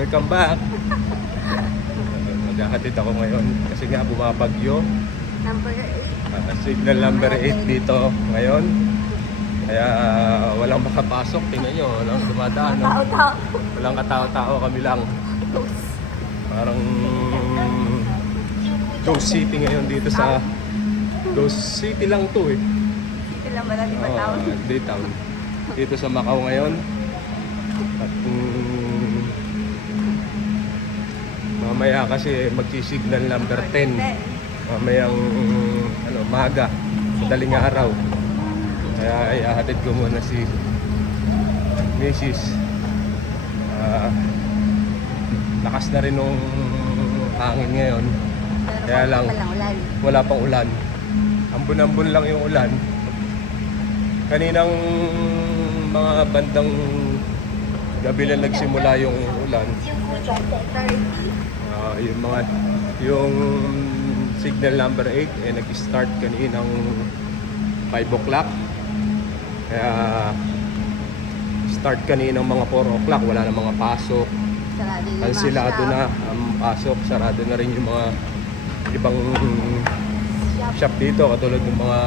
Welcome back. Maghahatid ako ngayon kasi nga bumabagyo. Number 8. Signal number 8 dito ngayon. Kaya walang makapasok. Tingnan nyo, walang dumadaan. No? Tao-tao. Walang katao-tao, kami lang. Parang Ghost City ngayon dito sa Ghost City lang to eh. Sila ba natin matawag? Daytown. Dito sa Macau ngayon. At mamaya kasi magsi-signal number 10. Mamayang maga, madaling araw. Kaya ihahatid ko muna si Mrs. Lakas na rin nung hangin ngayon. Kaya lang, wala pang ulan. Ambon-ambon lang yung ulan. Kaninang mga bandang gabi lang nagsimula yung ulan. Yung signal number 8 nag-start kaninang 5 o'clock. Kaya start kaninang mga 4 o'clock, wala na mga pasok. Kansilado na ang pasok, sarado na rin yung mga ibang shop dito, katulad ng mga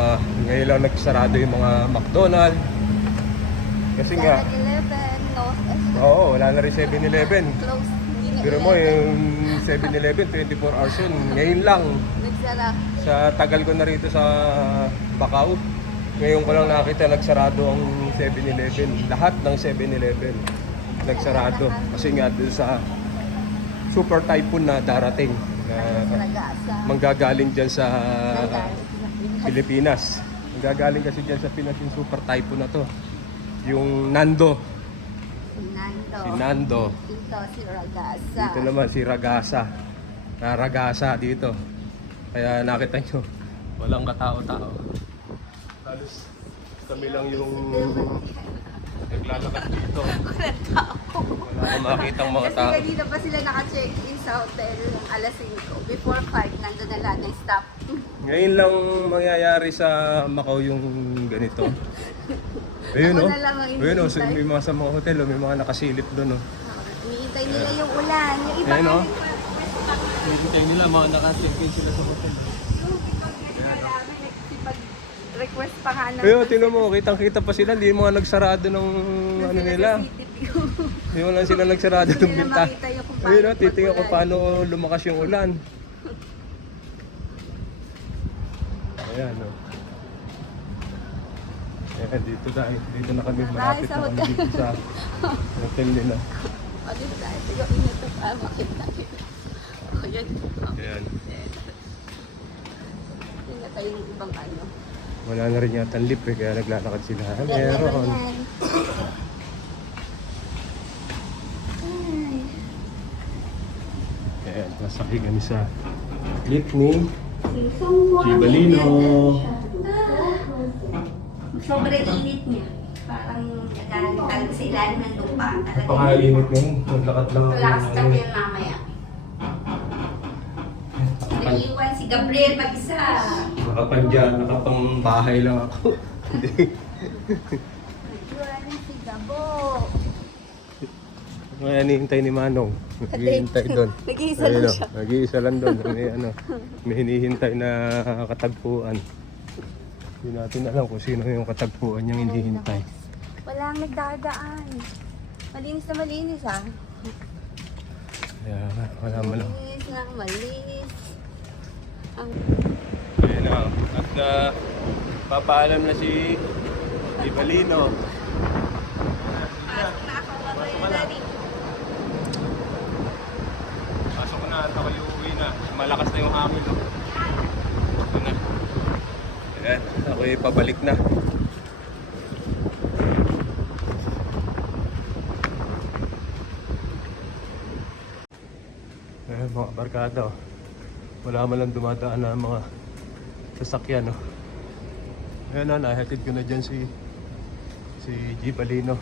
ngayon lang nagsarado yung mga McDonald's. Kasi nga 7-Eleven, oo, wala na rin 7-Eleven. close. Pero mo yung 7-Eleven 24 hours yun. Ngayon lang Nagsara. sa tagal ko na rito sa Macau, ngayon ko lang nakita nagsarado ang 7-Eleven. Lahat ng 7-Eleven nagsarado kasi nga doon sa super typhoon na darating na manggagaling dyan sa Pilipinas. Manggagaling kasi dyan sa Pinas yung super typhoon na to. Yung Nando. Si Nando. Dito si Ragasa. Dito naman si Ragasa. Ragasa dito. Kaya nakita nyo, walang katao-tao. Halos kami lang yung naglalakad dito. Wala akong makitang mga Kasi tao. kanina pa sila naka-check-in sa hotel ng alas 5. Before 5, nandun na lahat ng staff. Ngayon lang mangyayari sa Macau yung ganito. Ayun Ako o. na lang ang Ayun o, hinihintay. may mga sa mga hotel o, may mga nakasilip doon o. Hinihintay nila yung ulan. Yung iba Ayun, nga oh. Hinihintay nila, mga nakacheck-in sila sa hotel. request pa nga ng Ayun, tingnan mo, kitang-kita pa sila, hindi mga nagsarado ng ano nila. Hindi mo lang sila nagsarado ng Hindi na binta. makita yung kung Ayun o, paano titingnan ko pag-ulan. paano lumakas yung ulan. Ayan o. Ayan, dito na kami, malapit sa na kami hotel. dito sa hotel nila. Pati tayo, tiga ingat na para makita nila. O yan. Ayan. Ingat tayo yung ibang ano. Wala na rin yata ang lift eh, kaya naglalakad sila. Meron Meron. yan. Ayan, nasakay kami sa lift ni Gibalino. Sobrang init niya. Parang nagkakalit sa ilalim ng lupa. Napakainit ngayon, naglakad lang ako. Relax ka din mamaya. Naiiwan si Gabriel mag-isa. Nakapang bahay lang ako. Naiiwan si Gabo. Ngayon, hinihintay ni Manong. Naghihintay doon. Nag-iisa Ayun, lang oh, siya. nag-iisa lang doon. May hinihintay na katagpuan. Hindi natin alam kung sino yung katagpuan niyang hinihintay. Walang nagdadaan. Malinis na malinis ah. Kaya wala mo lang. Malinis na malinis. Ang Ayun na. At papaalam na si Gibalino. pasok na ako mamaya daddy. Pasok ko na at ako uuwi na. Malakas na yung hangin. No? Ito na. Ayan, ako pabalik na. Ayan mga barkada. Wala man lang dumadaan na mga sasakyan. No? Ayan na, nahatid ko na dyan si Gibalino.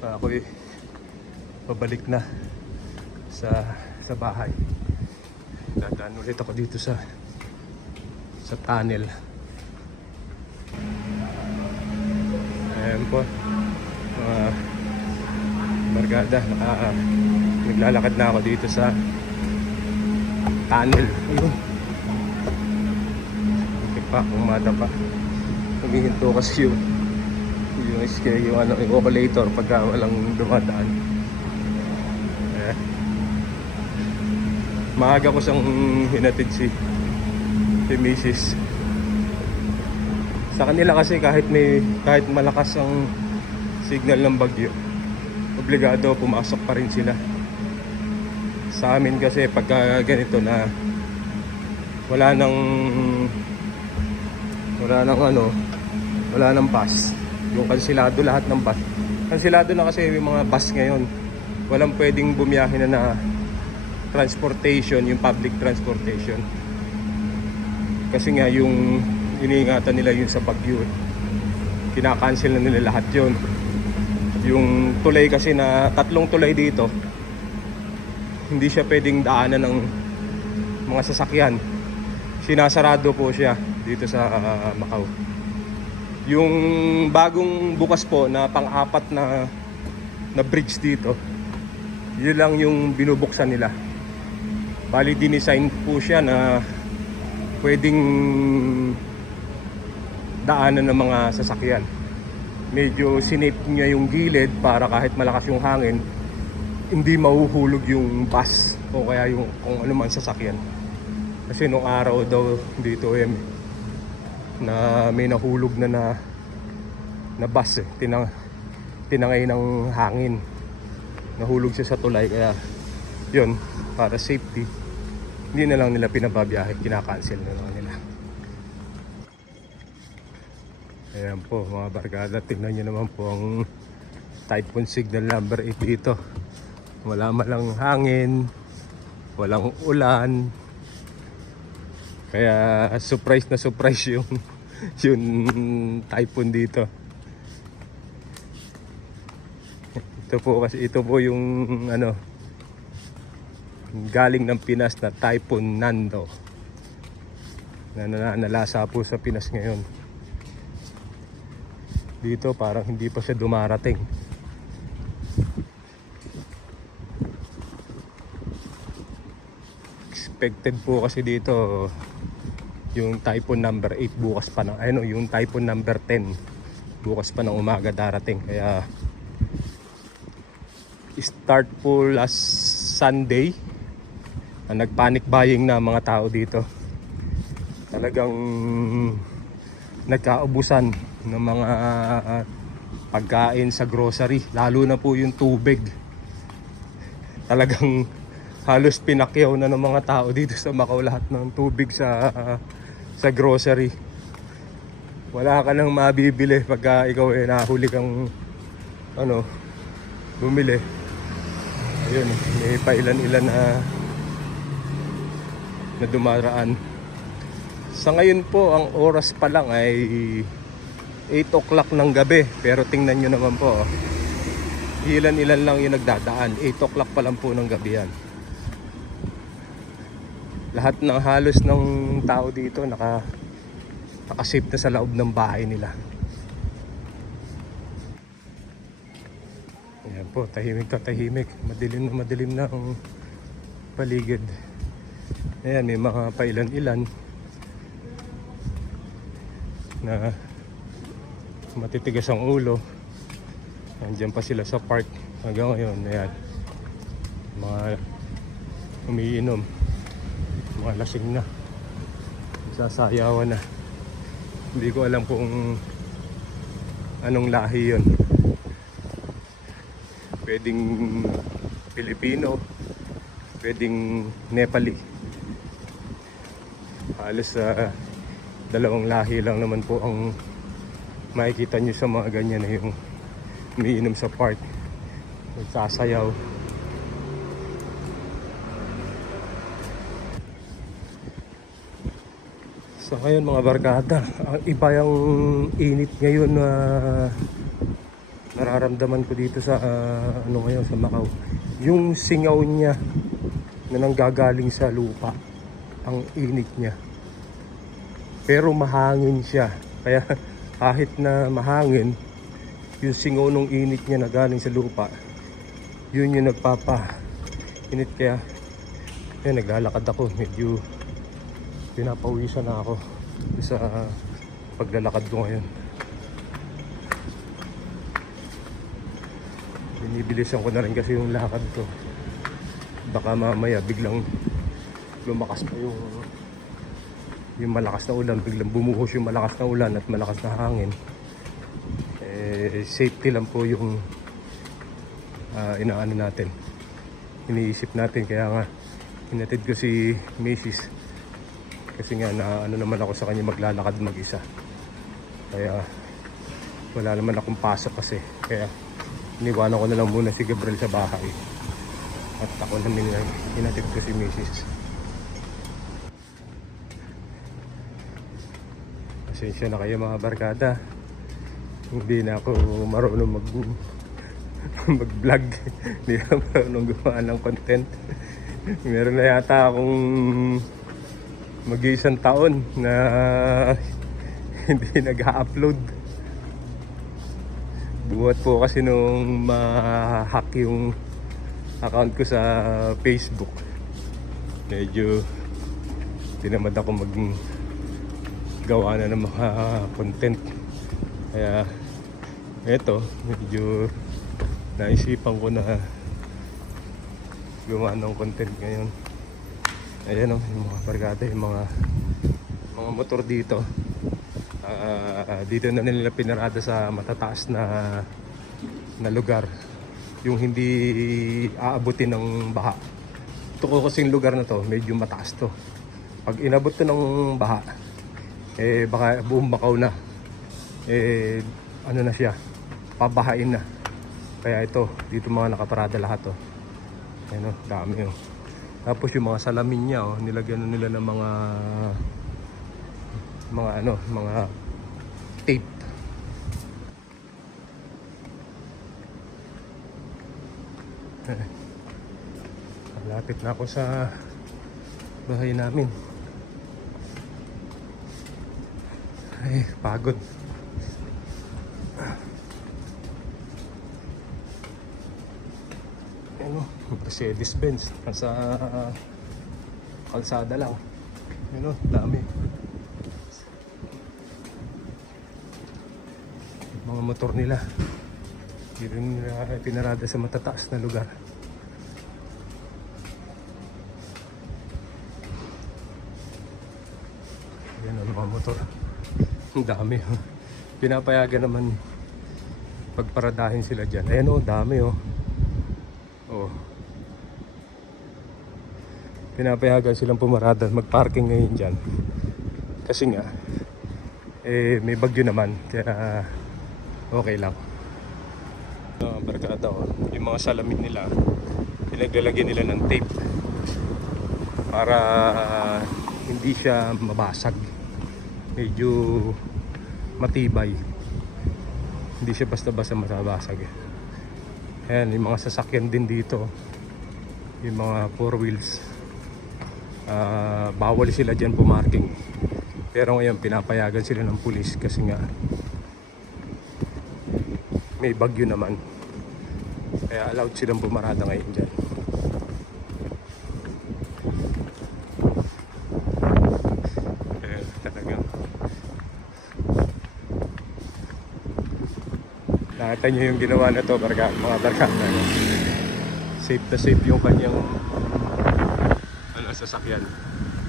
Ako pabalik na sa bahay. Dadaan ulit ako dito sa tunnel. Ayan po. barkada, naglalakad na ako dito sa tunnel. Ayun. Okay pa, umada pa. Humihinto kasi yung operator pagka walang dumadaan. Maaga ko siyang hinatid si Mrs. Sa kanila kasi kahit malakas ang signal ng bagyo, obligado pumasok pa rin sila. Sa amin kasi pagka ganito na wala nang bus, yung kansilado lahat ng bus. Kansilado na kasi yung mga bus ngayon. Walang pwedeng bumiyahe na transportation, yung public transportation. Kasi nga yung iniingatan nila yun sa bagyo. Kinakancel na nila lahat yun. Yung tulay kasi na 3 tulay dito, hindi siya pwedeng daanan ng mga sasakyan. Sinasarado po siya dito sa Macau. Yung bagong bukas po na pang-4 na bridge dito, yun lang yung binubuksan nila. Bali dinesign po siya na pwedeng daanan ng mga sasakyan. Medyo sinip niya yung gilid para kahit malakas yung hangin, hindi mahuhulog yung bus o kaya yung kung ano man sasakyan. Kasi nung araw daw dito na may nahulog na bus tinangay ng hangin. Nahulog siya sa tulay, kaya yun, para safety, hindi na lang nila pinababiyahe, kinakancel na lang nila. Ayan po mga barkada, tingnan nyo naman po ang typhoon signal number 8 dito. Wala malang hangin, walang ulan, kaya surprise na surprise yung typhoon dito. Ito po yung galing ng Pinas na Typhoon Nando na nalasa po sa Pinas ngayon. Dito parang hindi pa siya dumarating. Expected po kasi dito yung typhoon number 8 bukas pa yung typhoon number 10 bukas pa ng umaga darating. Kaya start po last Sunday, nagpanic buying na mga tao dito. Talagang nagkaubusan ng mga pagkain sa grocery, lalo na po yung tubig. Talagang halos pinakyaw na ng mga tao dito sa Macau lahat ng tubig sa grocery. Wala ka nang mabibili pagka ikaw nahuli kang bumili. Ayun, may pailan-ilan na dumaraan. Sa ngayon po, ang oras pa lang ay 8 o'clock ng gabi. Pero tingnan nyo naman po, ilan-ilan lang yung nagdadaan. 8 o'clock pa lang po ng gabi yan. Lahat ng halos ng tao dito nakasave na sa loob ng bahay nila. Ayan po, tahimik. Madilim na ang paligid. Ayan, may mga pailan-ilan na matitigas ang ulo. Andiyan pa sila sa park hanggang ngayon. Ayan, mga umiinom, mga lasing na, sasayawan na. Hindi ko alam kung anong lahi yon. Pwedeng Pilipino, pwedeng Nepali. Halos dalawang lahi lang naman po ang makikita nyo sa mga ganyan na yung umiinom sa park, nagsasayaw. So ngayon mga barkada, ang iba yung init ngayon na nararamdaman ko dito sa ngayon sa Macau. Yung singaw niya na nanggagaling sa lupa, ang init niya. Pero mahangin siya. Kaya kahit na mahangin, yung singaw ng init niya na galing sa lupa, Yun yung nagpapa-init, kaya naglalakad ako. Medyo pinapawisan na ako sa paglalakad ko ngayon. Binibilisan ko na rin kasi yung lakad ko. Baka mamaya biglang lumakas pa yung malakas na ulan, biglang bumuhos yung malakas na ulan at malakas na hangin. Safety lang po yung inaano natin, iniisip natin. Kaya nga hinatid ko si Mrs. kasi nga ano naman ako sa kanya maglalakad mag-isa, kaya wala naman akong pasok kasi, kaya iniwanan ko na lang muna si Gabriel sa bahay at ako namin hinatid ko si Mrs. Pasensya na kayo mga barkada, hindi na ako marunong mag-vlog. Hindi na marunong gumawa ng content. Meron na yata akong mag-iisang taon na hindi nag-upload. Buhat po kasi nung ma-hack yung account ko sa Facebook, medyo tinamad ako gawa na ng mga content. Kaya eto, medyo naisipan ko na gumawa ng content ngayon. Ayan o, yung mga barkada, yung mga motor dito. Dito na nila pinarada sa matataas na lugar, yung hindi aabutin ng baha. Ito ko kasing lugar na to, medyo mataas to. Pag inabot to ng baha, baka buong Bakaw na, ano na siya, pabahain na. Kaya ito, dito mga nakaparada lahat oh. Ayan oh, dami oh. Tapos yung mga salamin niya oh, nilagyan na nila ng mga tape. Malapit na ako sa bahay namin. Ay, pagod. Ano, Mercedes-Benz nasa kalsada lang. Ano, dami. Mga motor nila. Hindi rin nila pinarada sa matataas na lugar. Yan ang mga motor. Ang dami. Pinapayagan naman pagparadahin sila dyan. Ayan o, dami o. Oh. Pinapayagan silang pumarada, magparking ngayon dyan. Kasi nga, may bagyo naman. Kaya okay lang. Barkada o, yung mga salamin nila, pinaglalagyan nila ng tape para hindi siya mabasag. Medyo matibay. Hindi siya basta-basta mabasag. Ayan, yung mga sasakyan din dito, yung mga 4 wheels, bawal sila dyan pumarking. Pero ngayon pinapayagan sila ng pulis kasi nga may bagyo naman, kaya allowed silang pumarada ngayon dyan. Talagang nakita nyo yung ginawa na to, mga barkada. Safe na safe yung kanyang sasakyan.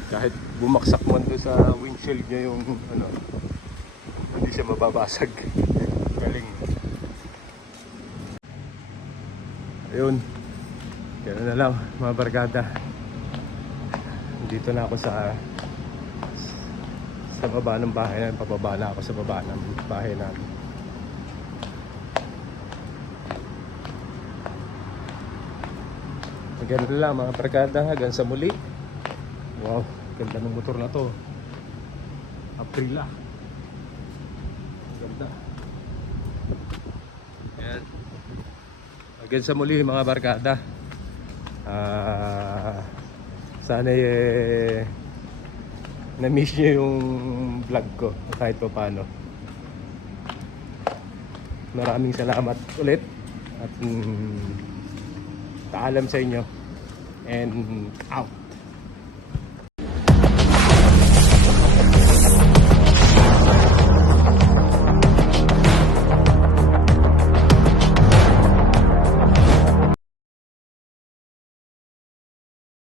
Kahit bumaksak man doon sa windshield niya yung hindi siya mababasag. Galing. Ayun. Yan na lang mga barkada. Dito na ako sa baba ng bahay namin. Pababa na ako sa baba ng bahay namin. Ganun lang mga barkada, hanggang sa muli. Wow, ganda ng motor na to. Aprila. Ganda. Ayan. Hanggang sa muli mga barkada. Sana na-miss nyo yung vlog ko kahit pa paano. Maraming salamat ulit. At Paalam sa inyo. And out.